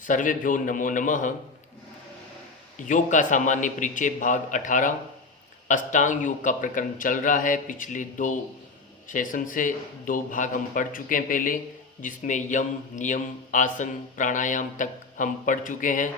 सर्वेभ्यो नमो नमः। योग का सामान्य परिचय भाग 18। अष्टांग योग का प्रकरण चल रहा है। पिछले 2 सेशन से 2 भाग हम पढ़ चुके हैं पहले, जिसमें यम, नियम, आसन, प्राणायाम तक हम पढ़ चुके हैं।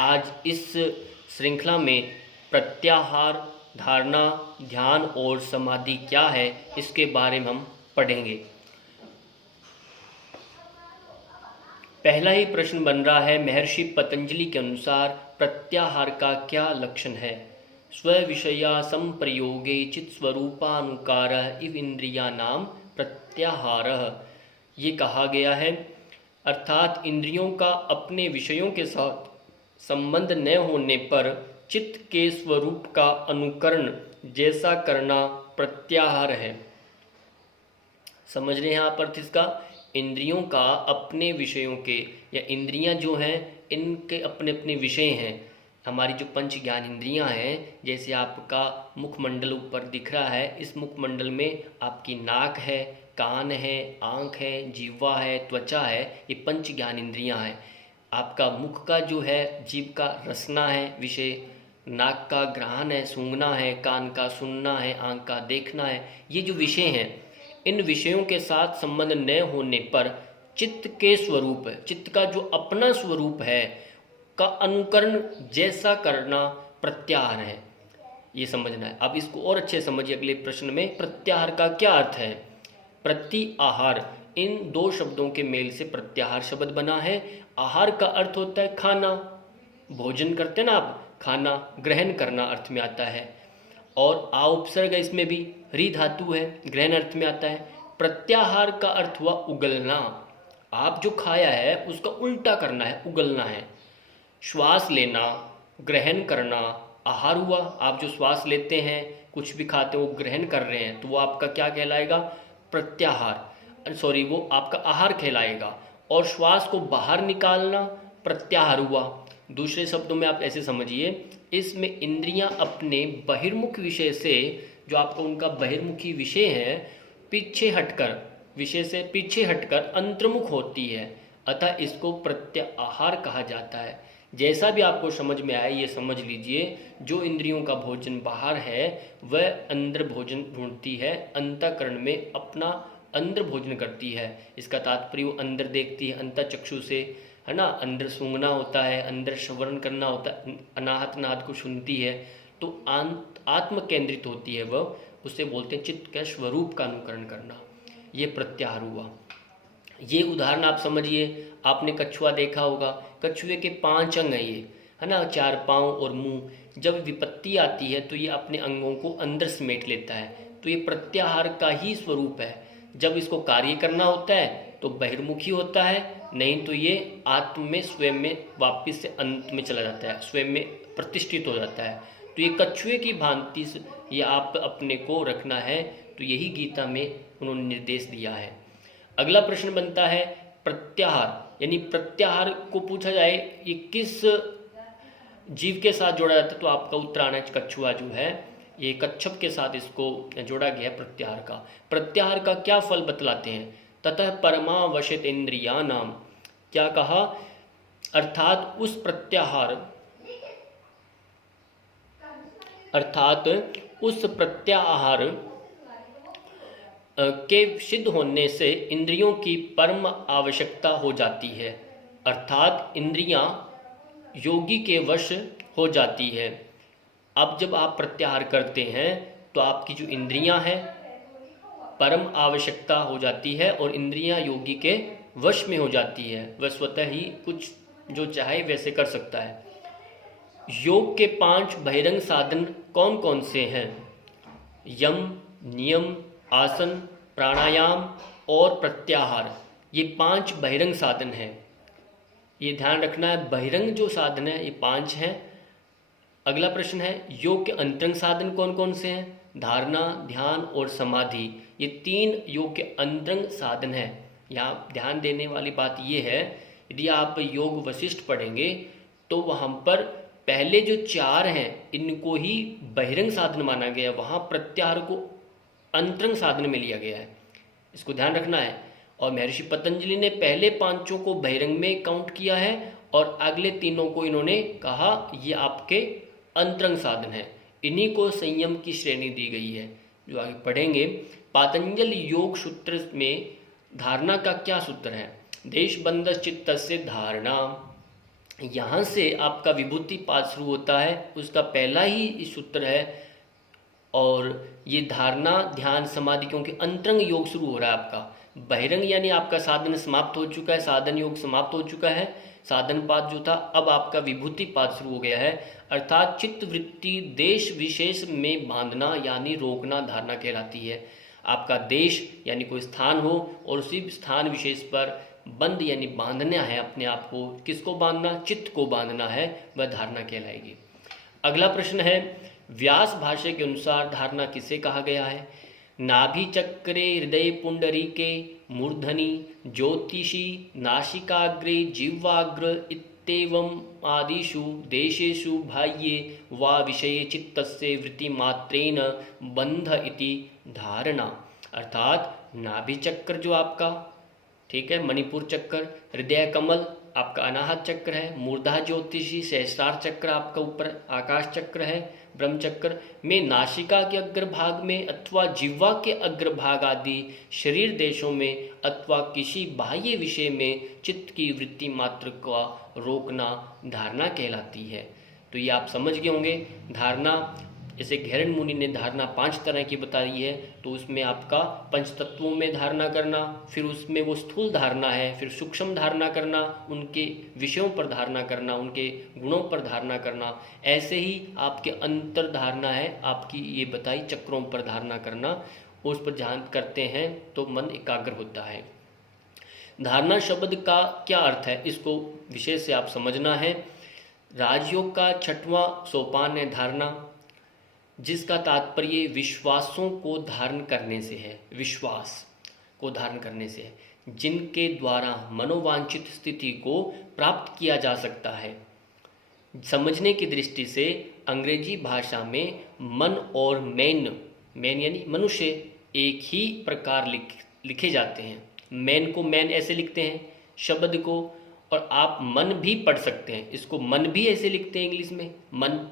आज इस श्रृंखला में प्रत्याहार, धारणा, ध्यान और समाधि क्या है, इसके बारे में हम पढ़ेंगे। पहला ही प्रश्न बन रहा है, महर्षि पतंजलि के अनुसार प्रत्याहार का क्या लक्षण है? स्व विषया संप्रयोगे चित स्वरूपानुकार इव इंद्रिया नाम प्रत्याहार। ये कहा गया है, अर्थात इंद्रियों का अपने विषयों के साथ संबंध न होने पर चित्त के स्वरूप का अनुकरण जैसा करना प्रत्याहार है। समझ रहे हैं आप अर्थ इसका? इंद्रियों का अपने विषयों के, या इंद्रियां जो हैं इनके अपने अपने विषय हैं। हमारी जो पंच ज्ञान इंद्रियां हैं, जैसे आपका मुखमंडल ऊपर दिख रहा है, इस मुखमंडल में आपकी नाक है, कान है, आँख है, जीवा है, त्वचा है, ये पंच ज्ञान इंद्रियां हैं। आपका मुख का जो है, जीभ का रसना है विषय, नाक का ग्रहण है, सूंघना है, कान का सुनना है, आँख का देखना है, ये जो विषय हैं, इन विषयों के साथ संबंध न होने पर चित्त के स्वरूप, चित्त का जो अपना स्वरूप है का अनुकरण जैसा करना प्रत्याहार है। ये समझना है। अब इसको और अच्छे समझिए अगले प्रश्न में। प्रत्याहार का क्या अर्थ है? प्रत्याहार, इन 2 शब्दों के मेल से प्रत्याहार शब्द बना है। आहार का अर्थ होता है खाना, भोजन करते ना आप, खाना ग्रहण करना अर्थ में आता है। और आ उपसर्ग है, इसमें भी री धातु है, ग्रहण अर्थ में आता है। प्रत्याहार का अर्थ हुआ उगलना। आप जो खाया है उसका उल्टा करना है, उगलना है। श्वास लेना, ग्रहण करना आहार हुआ। आप जो श्वास लेते हैं, कुछ भी खाते हो, ग्रहण कर रहे हैं, तो वो आपका क्या कहलाएगा? प्रत्याहार, सॉरी, वो आपका आहार कहलाएगा। और श्वास को बाहर निकालना प्रत्याहार हुआ। दूसरे शब्दों में आप ऐसे समझिए, इसमें इंद्रियां अपने बहिर्मुख विषय से, जो आपका उनका बहिर्मुखी विषय है, पीछे हटकर, विषय से पीछे हटकर अंतर्मुख होती है, अतः इसको प्रत्याहार कहा जाता है। जैसा भी आपको समझ में आए ये समझ लीजिए। जो इंद्रियों का भोजन बाहर है वह अंदर भोजन ढूंढती है, अंतःकरण में अपना अंदर भोजन करती है। इसका तात्पर्य वो अंदर देखती है अंतःचक्षु से, है ना, अंदर सूंघना होता है, अंदर श्रवण करना होता है, अनाहत नाद को सुनती है, तो आत्म केंद्रित होती है वह, उसे बोलते हैं चित्त के स्वरूप का अनुकरण करना। ये प्रत्याहार हुआ। ये उदाहरण आप समझिए, आपने कछुआ देखा होगा, कछुए के 5 अंग हैं ये, है ना, 4 पाँव और मुंह। जब विपत्ति आती है तो ये अपने अंगों को अंदर समेट लेता है, तो ये प्रत्याहार का ही स्वरूप है। जब इसको कार्य करना होता है तो बहिर्मुखी होता है, नहीं तो ये आत्म में, स्वयं में वापस से अंत में चला जाता है, स्वयं में प्रतिष्ठित हो जाता है। तो ये कछुए की भांति ये आप अपने को रखना है, तो यही गीता में उन्होंने निर्देश दिया है। अगला प्रश्न बनता है प्रत्याहार, यानी प्रत्याहार को पूछा जाए ये किस जीव के साथ जोड़ा जाता है, तो आपका उत्तर आना है कछुआ जो है, ये कच्छप के साथ इसको जोड़ा गया प्रत्याहार का। प्रत्याहार का क्या फल बतलाते हैं? ततः परमावशित इंद्रिया नाम, क्या कहा? अर्थात उस प्रत्याहार, अर्थात उस प्रत्याहार के सिद्ध होने से इंद्रियों की परम आवश्यकता हो जाती है, अर्थात इंद्रियां योगी के वश हो जाती है। अब जब आप प्रत्याहार करते हैं तो आपकी जो इंद्रियां हैं परम आवश्यकता हो जाती है और इंद्रियां योगी के वश में हो जाती है, वह स्वतः ही कुछ जो चाहे वैसे कर सकता है। योग के 5 बहिरंग साधन कौन कौन से हैं? यम, नियम, आसन, प्राणायाम और प्रत्याहार, ये 5 बहिरंग साधन हैं। ये ध्यान रखना है, बहिरंग जो साधन है ये 5 हैं। अगला प्रश्न है, योग के अंतरंग साधन कौन कौन से हैं? धारणा, ध्यान और समाधि, ये 3 योग के अंतरंग साधन हैं। यहाँ ध्यान देने वाली बात ये है, यदि आप योग वशिष्ठ पढ़ेंगे तो वहाँ पर पहले जो 4 हैं इनको ही बहिरंग साधन माना गया, वहाँ प्रत्याहार को अंतरंग साधन में लिया गया है, इसको ध्यान रखना है। और महर्षि पतंजलि ने पहले पांचों को बहिरंग में काउंट किया है और अगले तीनों को इन्होंने कहा ये आपके अंतरंग साधन है, इन्हीं को संयम की श्रेणी दी गई है। जो आगे पढ़ेंगे, पातंजल योग सूत्र में धारणा का क्या सूत्र है? देश बंध चित्तस्य धारणा। यहाँ से आपका विभूति पाद शुरू होता है, उसका पहला ही सूत्र है। और ये धारणा ध्यान समाधि, क्योंकि अंतरंग योग शुरू हो रहा है आपका, बहिरंग यानी आपका साधन समाप्त हो चुका है, साधन योग समाप्त हो चुका है, साधन पाद जो था, अब आपका विभूति पाद शुरू हो गया है। अर्थात चित्त वृत्ति देश विशेष में बांधना यानी रोकना धारणा कहलाती है। आपका देश यानी कोई स्थान हो और उसी स्थान विशेष पर बंद यानी बांधना है अपने आप को। किसको बांधना? चित्त को बांधना है, वह धारणा कहलाएगी। अगला प्रश्न है, व्यास भाष्य के अनुसार धारणा किसे कहा गया है? नाभि चक्रे हृदय पुंडरीके मूर्धनि ज्योतिषी नासिकाग्रे जिह्वाग्र इत्येवम् आदिषु देशेषु बाह्ये वा विषये चित्तस्य वृत्तिमात्रेण बंध इति धारणा। अर्थात नाभि चक्र जो आपका, ठीक है, मणिपुर चक्र, हृदय कमल आपका अनाहत चक्र है, मूर्धा ज्योतिषी सहस्रार चक्र आपका ऊपर आकाश चक्र है, ब्रह्म चक्र में नासिका के अग्रभाग में अथवा जिह्वा के अग्रभाग आदि शरीर देशों में अथवा किसी बाह्य विषय में चित्त की वृत्ति मात्र का रोकना धारणा कहलाती है। तो ये आप समझ गए होंगे। धारणा, जैसे घेरन मुनि ने धारणा 5 तरह की बताई है, तो उसमें आपका पंच तत्वों में धारणा करना, फिर उसमें वो स्थूल धारणा है, फिर सूक्ष्म धारणा करना, उनके विषयों पर धारणा करना, उनके गुणों पर धारणा करना। ऐसे ही आपके अंतर धारणा है आपकी, ये बताई चक्रों पर धारणा करना, उस पर ध्यान करते हैं तो मन एकाग्र होता है। धारणा शब्द का क्या अर्थ है, इसको विशेष से आप समझना है। राजयोग का 6वां सोपान है धारणा, जिसका तात्पर्य विश्वासों को धारण करने से है, विश्वास को धारण करने से है, जिनके द्वारा मनोवांछित स्थिति को प्राप्त किया जा सकता है। समझने की दृष्टि से अंग्रेजी भाषा में मन और मैन यानी मनुष्य एक ही प्रकार लिखे जाते हैं। मैन को मैन ऐसे लिखते हैं शब्द को, और आप मन भी पढ़ सकते हैं, इसको मन भी ऐसे लिखते हैं इंग्लिश में मन,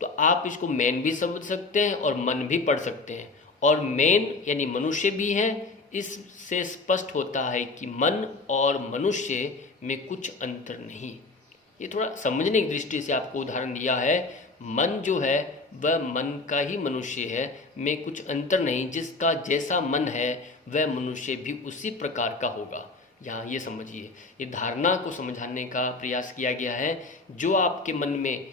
तो आप इसको मैन भी समझ सकते हैं और मन भी पढ़ सकते हैं। और मैन यानी मनुष्य भी है, इससे स्पष्ट होता है कि मन और मनुष्य में कुछ अंतर नहीं। ये थोड़ा समझने की दृष्टि से आपको उदाहरण दिया है। मन जो है वह मन का ही मनुष्य है, में कुछ अंतर नहीं, जिसका जैसा मन है वह मनुष्य भी उसी प्रकार का होगा। यहाँ ये समझिए, ये धारणा को समझाने का प्रयास किया गया है। जो आपके मन में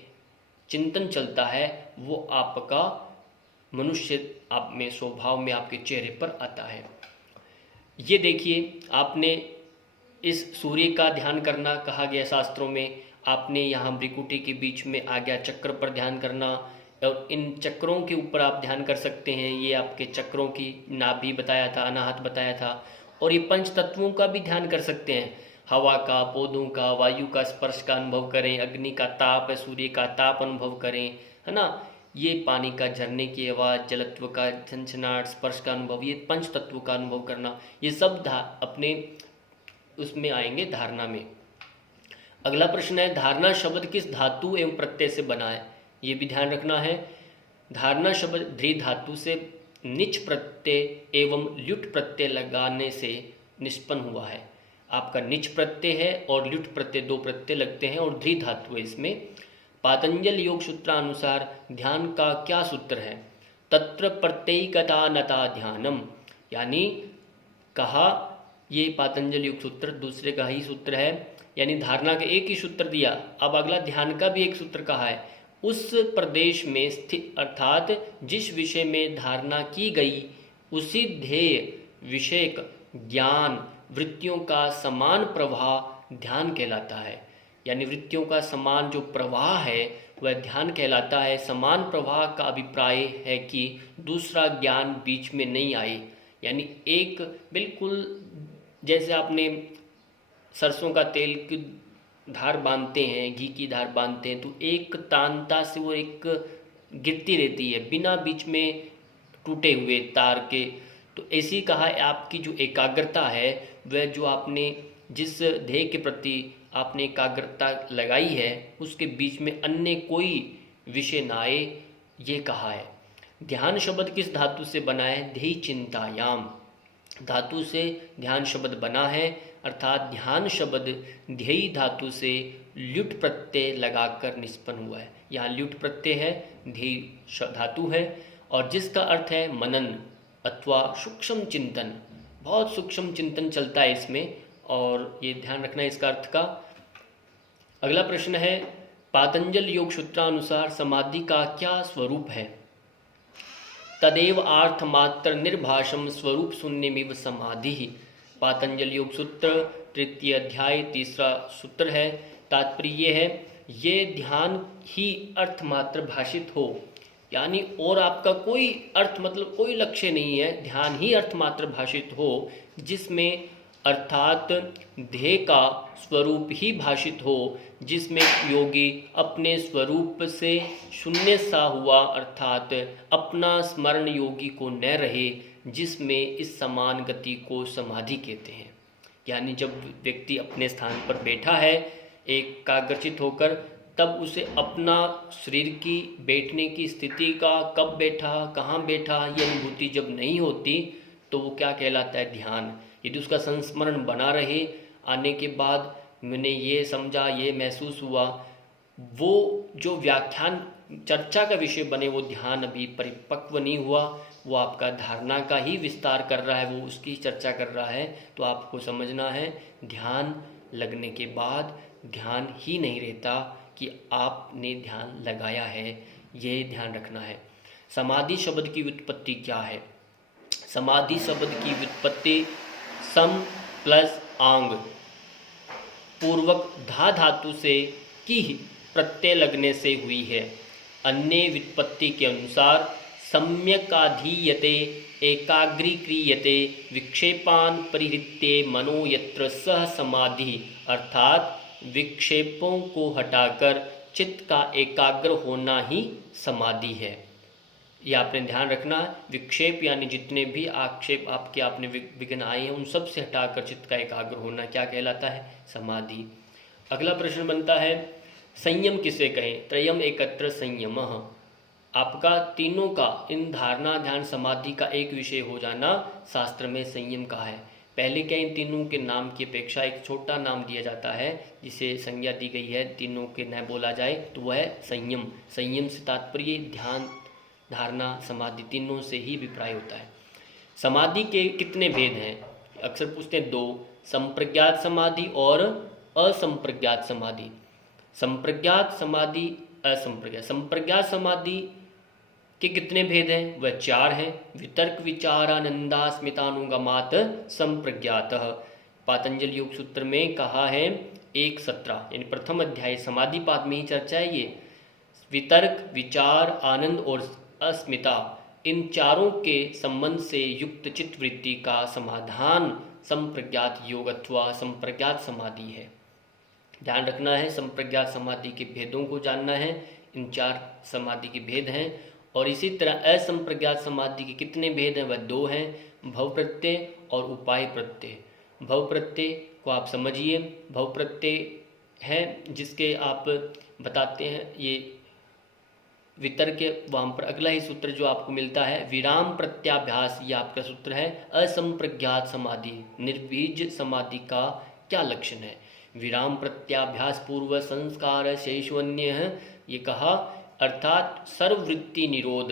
चिंतन चलता है वो आपका मनुष्य आप में स्वभाव में आपके चेहरे पर आता है। ये देखिए, आपने इस सूर्य का ध्यान करना कहा गया शास्त्रों में, आपने यहाँ भ्रिकुटी के बीच में आज्ञा चक्र पर ध्यान करना, और इन चक्रों के ऊपर आप ध्यान कर सकते हैं। ये आपके चक्रों की नाभि बताया था, अनाहत बताया था। और ये पंच तत्वों का भी ध्यान कर सकते हैं, हवा का, पौधों का, वायु का स्पर्श का अनुभव करें, अग्नि का ताप है, सूर्य का ताप अनुभव करें, है ना। ये पानी का झरने की आवाज़, जलत्व का झंझनाट, स्पर्श का अनुभव, ये पंच तत्व का अनुभव करना, ये सब अपने उसमें आएंगे धारणा में। अगला प्रश्न है, धारणा शब्द किस धातु एवं प्रत्यय से बना है? ये भी ध्यान रखना है। धारणा शब्द ध्री धातु से निच प्रत्यय एवं ल्युट प्रत्यय लगाने से निष्पन्न हुआ है। आपका निच प्रत्यय है और ल्युट प्रत्यय, 2 प्रत्यय लगते हैं और ध्री धातु है इसमें। पातंजल योग सूत्रानुसार ध्यान का क्या सूत्र है? तत्र प्रत्ययिकता नता ध्यानम, यानी कहा ये पातंजल योग सूत्र दूसरे का ही सूत्र है, यानी धारणा का एक ही सूत्र दिया, अब अगला ध्यान का भी एक सूत्र कहा है। उस प्रदेश में स्थित, अर्थात जिस विषय में धारणा की गई उसी ध्येय विषयक ज्ञान वृत्तियों का समान प्रवाह ध्यान कहलाता है। यानी वृत्तियों का समान जो प्रवाह है वह ध्यान कहलाता है। समान प्रवाह का अभिप्राय है कि दूसरा ज्ञान बीच में नहीं आए, यानी एक बिल्कुल जैसे आपने सरसों का तेल की धार बांधते हैं, घी की धार बांधते हैं, तो एक तानता से वो एक गिरती रहती है बिना बीच में टूटे हुए तार के। तो ऐसी कहा आपकी जो एकाग्रता है वह जो आपने जिस ध्येय के प्रति आपने एकाग्रता लगाई है उसके बीच में अन्य कोई विषय ना आए, ये कहा है। ध्यान शब्द किस धातु से बना है? ध्येय चिंतायाम धातु से ध्यान शब्द बना है, अर्थात ध्यान शब्द ध्येय धातु से ल्युट प्रत्यय लगाकर निष्पन्न हुआ है। यहाँ ल्युट प्रत्यय है, ध्येय धातु है, और जिसका अर्थ है मनन अथवा सूक्ष्म चिंतन। बहुत सूक्ष्म चिंतन चलता है इसमें, और ये ध्यान रखना है इसका अर्थ का। अगला प्रश्न है, पातंजल योग सूत्रानुसार समाधि का क्या स्वरूप है? तदेव आर्थ मात्र निर्भाषम स्वरूप शून्यमिव समाधि। पातंजल योग सूत्र 3 अध्याय 3 सूत्र है। तात्पर्य ये है, ये ध्यान ही अर्थ मात्र भाषित हो, यानी और आपका कोई अर्थ मतलब कोई लक्ष्य नहीं है, ध्यान ही अर्थ मात्र भाषित हो, जिसमें अर्थात ध्येय का स्वरूप ही भाषित हो, जिसमें योगी अपने स्वरूप से शून्य सा हुआ, अर्थात अपना स्मरण योगी को न रहे, जिसमें इस समान गति को समाधि कहते हैं। यानी जब व्यक्ति अपने स्थान पर बैठा है एकाग्रचित होकर, तब उसे अपना शरीर की बैठने की स्थिति का, कब बैठा कहाँ बैठा, ये अनुभूति जब नहीं होती तो वो क्या कहलाता है? ध्यान। यदि उसका संस्मरण बना रहे, आने के बाद मैंने ये समझा, ये महसूस हुआ, वो जो व्याख्यान चर्चा का विषय बने वो ध्यान अभी परिपक्व नहीं हुआ, वो आपका धारणा का ही विस्तार कर रहा है, वो उसकी चर्चा कर रहा है, तो आपको समझना है ध्यान लगने के बाद ध्यान ही नहीं रहता कि आपने ध्यान लगाया है, ये ध्यान रखना है। समाधि शब्द की व्युत्पत्ति क्या है? समाधि शब्द की व्युत्पत्ति सम प्लस आंग पूर्वक धा धातु से की प्रत्यय लगने से हुई है। अन्य व्युत्पत्ति के अनुसार सम्यकाधीयते एकाग्रीक्रियते विक्षेपान परिहृत्य मनो यत्र सह समाधि, अर्थात विक्षेपों को हटाकर चित्त का एकाग्र होना ही समाधि है। यह आपने ध्यान रखना। विक्षेप यानी जितने भी आक्षेप आपने विघ्न आए हैं, उन सब से हटाकर चित्त का एकाग्र होना क्या कहलाता है? समाधि। अगला प्रश्न बनता है, संयम किसे कहें? त्रयम एकत्र संयमः। आपका तीनों का, इन धारणा ध्यान समाधि का एक विषय हो जाना शास्त्र में संयम कहा है। पहले क्या इन तीनों के नाम की अपेक्षा एक छोटा नाम दिया जाता है, जिसे संज्ञा दी गई है, तीनों के न बोला जाए, तो वह है संयम। संयम से तात्पर्य ध्यान धारणा समाधि तीनों से ही अभिप्राय होता है। समाधि के कितने भेद हैं? अक्सर पूछते हैं, 2, संप्रज्ञात समाधि और असंप्रज्ञात समाधि। संप्रज्ञात समाधि, असंप्रज्ञात। संप्रज्ञात समाधि के कितने भेद हैं? वह 4 हैं। वितर्क विचारानंदास्मितानुगमात संप्रज्ञातः। पातंजल योग सूत्र में कहा है 1.17, यानी प्रथम अध्याय समाधि पाद में ही चर्चा है ये। वितर्क, विचार, आनंद और अस्मिता, इन चारों के संबंध से युक्त चित्त वृत्ति का समाधान संप्रज्ञात योग अथवा संप्रज्ञात समाधि है। ध्यान रखना है, संप्रज्ञात समाधि के भेदों को जानना है। इन 4 समाधि के भेद हैं। और इसी तरह असंप्रज्ञात समाधि के कितने भेद हैं? वह 2 हैं, भव प्रत्यय और उपाय प्रत्यय। भव प्रत्यय को आप समझिए, भव प्रत्यय है जिसके आप बताते हैं, ये वितर्क के वहाँ पर अगला ही सूत्र जो आपको मिलता है, विराम प्रत्याभ्यास, ये आपका सूत्र है। असंप्रज्ञात समाधि, निर्बीज समाधि का क्या लक्षण है? विराम प्रत्याभ्यास पूर्व संस्कार शेषवन्य है, ये कहा, अर्थात सर्ववृत्ति निरोध।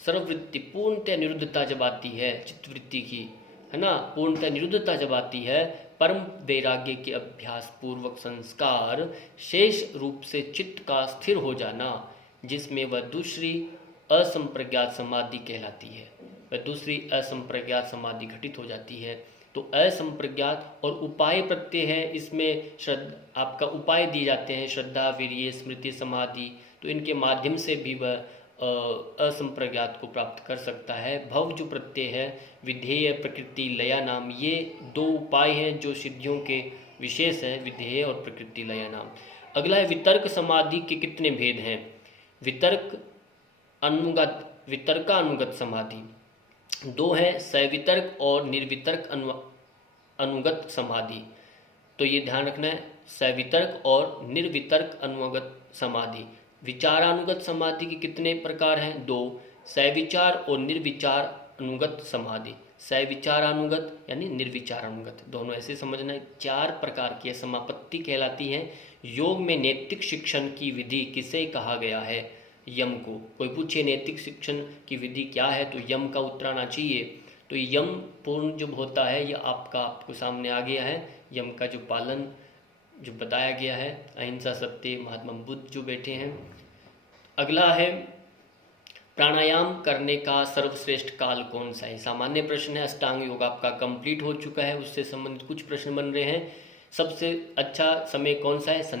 सर्ववृत्ति पूर्णतः निरुद्धता जब आती है चित्तवृत्ति की, है ना, पूर्णतः निरुद्धता जब आती है, परम वैराग्य के अभ्यास पूर्वक संस्कार शेष रूप से चित्त का स्थिर हो जाना, जिसमें वह दूसरी असंप्रज्ञात समाधि कहलाती है। वह दूसरी असंप्रज्ञात समाधि घटित हो जाती है। तो असंप्रज्ञात और उपाय प्रत्यय है, इसमें आपका उपाय दिए जाते हैं, श्रद्धा, वीर्य, स्मृति, समाधि, तो इनके माध्यम से भी वह असंप्रज्ञात को प्राप्त कर सकता है। भव जो प्रत्यय है, विधेय, प्रकृति, लया नाम, ये 2 उपाय हैं जो सिद्धियों के विशेष हैं, विधेय और प्रकृति, लया नाम। अगला है वितर्क समाधि के कितने भेद हैं? वितर्कानुगत समाधि 2 है, सवितर्क और निर्वितर्क अनुगत समाधि। तो ये ध्यान रखना है, सवितर्क और निर्वितर्क अनुगत समाधि। विचारानुगत समाधि के कितने प्रकार हैं? 2, सविचार और निर्विचार अनुगत समाधि। सविचारानुगत यानी निर्विचारानुगत, दोनों ऐसे समझना है। 4 प्रकार की समापत्ति कहलाती है। योग में नैतिक शिक्षण की विधि किसे कहा गया है? यम को। कोई पूछे नैतिक शिक्षण की विधि क्या है तो यम का उत्तर आना चाहिए। तो यम पूर्ण जो होता है, यह आपको सामने आ गया है। यम का जो पालन जो बताया गया है, अहिंसा, सत्य, महात्मा बुद्ध जो बैठे हैं। अगला है, प्राणायाम करने का सर्वश्रेष्ठ काल कौन सा है? सामान्य प्रश्न है। अष्टांग योग आपका कंप्लीट हो चुका है, उससे संबंधित कुछ प्रश्न बन रहे हैं। सबसे अच्छा समय कौन सा है?